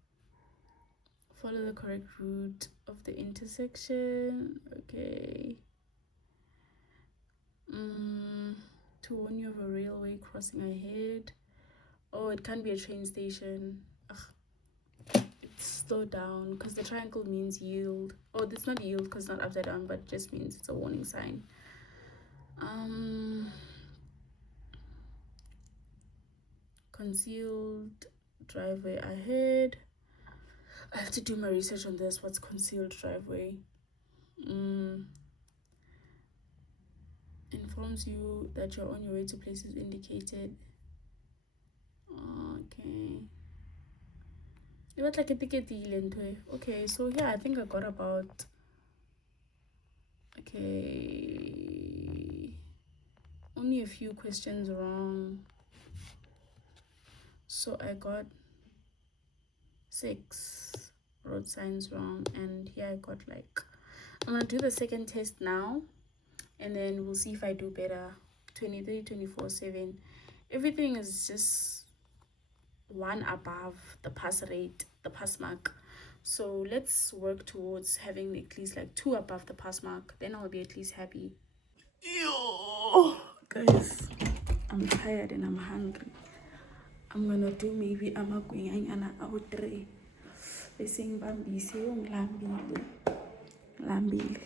Follow the correct route of the intersection. Okay. To warn you of a railway crossing ahead. Oh, it can't be a train station. Ugh. It's slow down because the triangle means yield. Oh, it's not yield because it's not upside down, but it just means it's a warning sign. Concealed driveway ahead. I have to do my research on this. What's concealed driveway? Informs you that you're on your way to places indicated. Okay. It was like a ticket deal. Okay, so yeah, I think I got about, okay, only a few questions wrong. So I got 6 road signs wrong, and here I got like, I'm gonna do the second test now, and then we'll see if I do better. 23, 24, 7. Everything is just 1 above the pass rate, the pass mark. So let's work towards having at least like 2 above the pass mark. Then I'll be at least happy. Yo, guys, I'm tired and I'm hungry. I'm gonna do maybe amagwinganyana out 3. They saying bambisi lambile.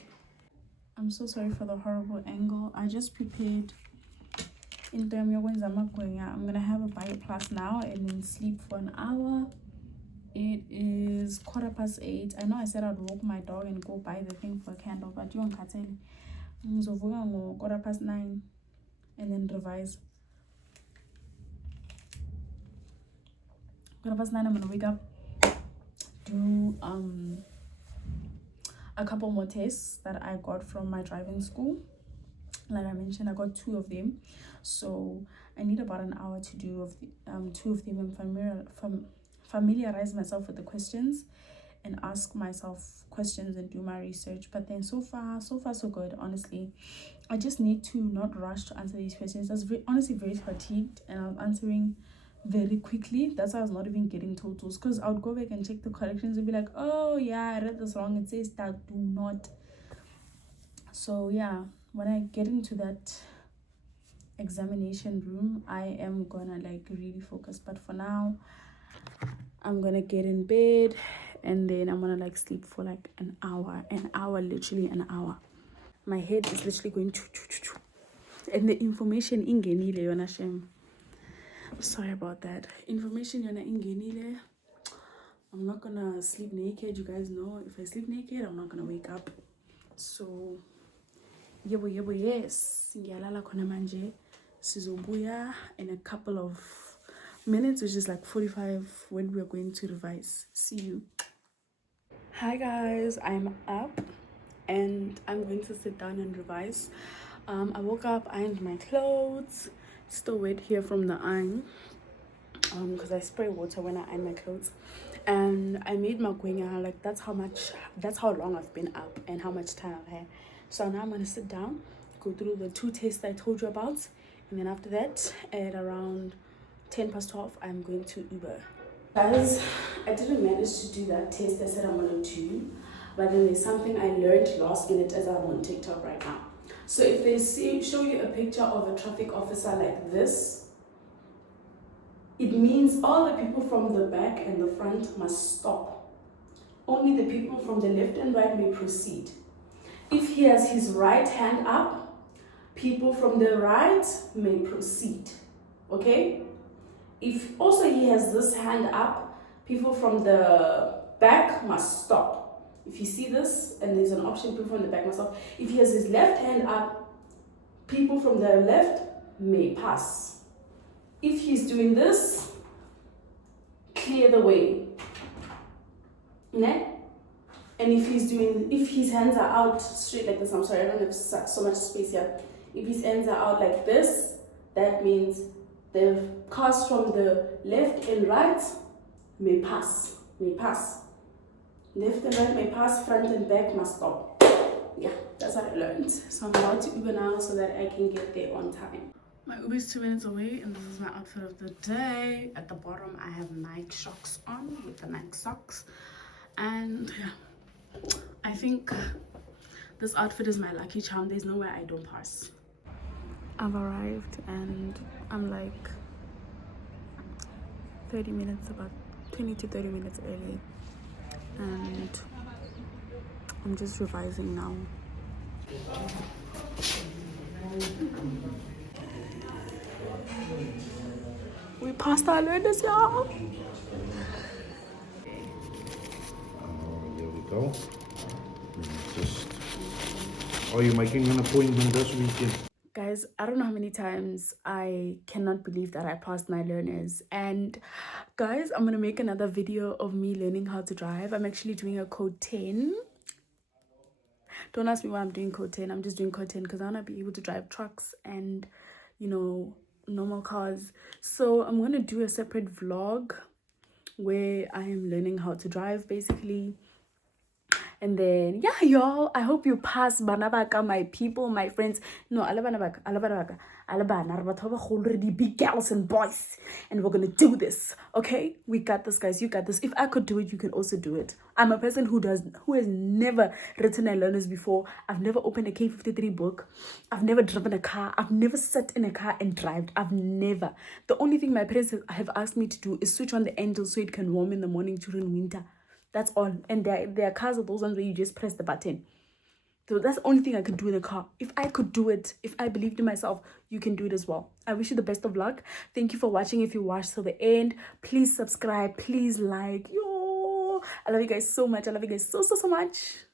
I'm so sorry for the horrible angle. I just prepared in term I'm gonna have a bio plus now and then sleep for an hour. It is 8:15. I know I said I'd walk my dog and go buy the thing for a candle, but you won't tell me. So 9:15 and then revise. 9:15 I'm gonna wake up, do a couple more tests that I got from my driving school. Like I mentioned, I got 2 of them, so I need about an hour to do 2 of them and familiarize myself with the questions, and ask myself questions and do my research. But then so far so good, honestly. I just need to not rush to answer these questions. I was honestly very fatigued, and I was answering very quickly. That's why I was not even getting totals, because I would go back and check the corrections and be like, oh yeah, I read this wrong, it says that, do not. So yeah, when I get into that examination room, I am gonna like really focus. But for now, I'm gonna get in bed, and then I'm gonna like sleep for like an hour, literally an hour. My head is literally going and the information ingenile yona shem. Sorry about that. Information yona ingenile. I'm not gonna sleep naked. You guys know if I sleep naked, I'm not gonna wake up. So yebo yes, ngiyalala khona manje. Sizobuya in a couple of minutes, which is like 45, when we are going to revise. See you. Hi guys, I'm up and I'm going to sit down and revise. I woke up, ironed my clothes, still wet here from the iron, because I spray water when I iron my clothes, and I made my guenya. Like that's how long I've been up and how much time I've had. So now I'm gonna sit down, go through the 2 tests I told you about, and then after that, at around 12:10, I'm going to Uber. Guys, I didn't manage to do that test I said I'm gonna do, but then there's something I learned last minute as I'm on TikTok right now. So if they show you a picture of a traffic officer like this, it means all the people from the back and the front must stop. Only the people from the left and right may proceed. If he has his right hand up, people from the right may proceed. Okay? If also he has this hand up, people from the back must stop. If you see this, and there's an option, people from the back must stop. If he has his left hand up, people from the left may pass. If he's doing this, clear the way. Ne? And if his hands are out straight like this, I'm sorry, I don't have so much space here. If his hands are out like this, that means the cars from the left and right may pass. Left and right may pass, front and back must stop. Yeah, that's what I learned. So I'm about to Uber now so that I can get there on time. My Uber is 2 minutes away, and this is my outfit of the day. At the bottom, I have Nike socks on with the Nike socks. And yeah, I think this outfit is my lucky charm. There's no way I don't pass. I've arrived and I'm like 30 minutes, about 20 to 30 minutes early, and I'm just revising now. We passed our learners, y'all. Here we go. Are you making an appointment this weekend? Guys, I don't know how many times I cannot believe that I passed my learners. And guys, I'm gonna make another video of me learning how to drive. I'm actually doing a code 10. Don't ask me why I'm doing code 10. I'm just doing code 10 because I want to be able to drive trucks and, you know, normal cars. So I'm going to do a separate vlog where I am learning how to drive, basically. And then, yeah, y'all, I hope you pass banabaka, my people, my friends. No, alabanabaka, already big girls and boys. And we're gonna do this, okay? We got this, guys. You got this. If I could do it, you can also do it. I'm a person who has never written a learners before. I've never opened a K53 book. I've never driven a car. I've never sat in a car and driven. I've never. The only thing my parents have asked me to do is switch on the engine so it can warm in the morning during winter. That's all. And there are cars are those ones where you just press the button. So that's the only thing I could do in a car. If I could do it, if I believed in myself, you can do it as well. I wish you the best of luck. Thank you for watching. If you watched till the end, please subscribe. Please like. Yo, I love you guys so much. I love you guys so much.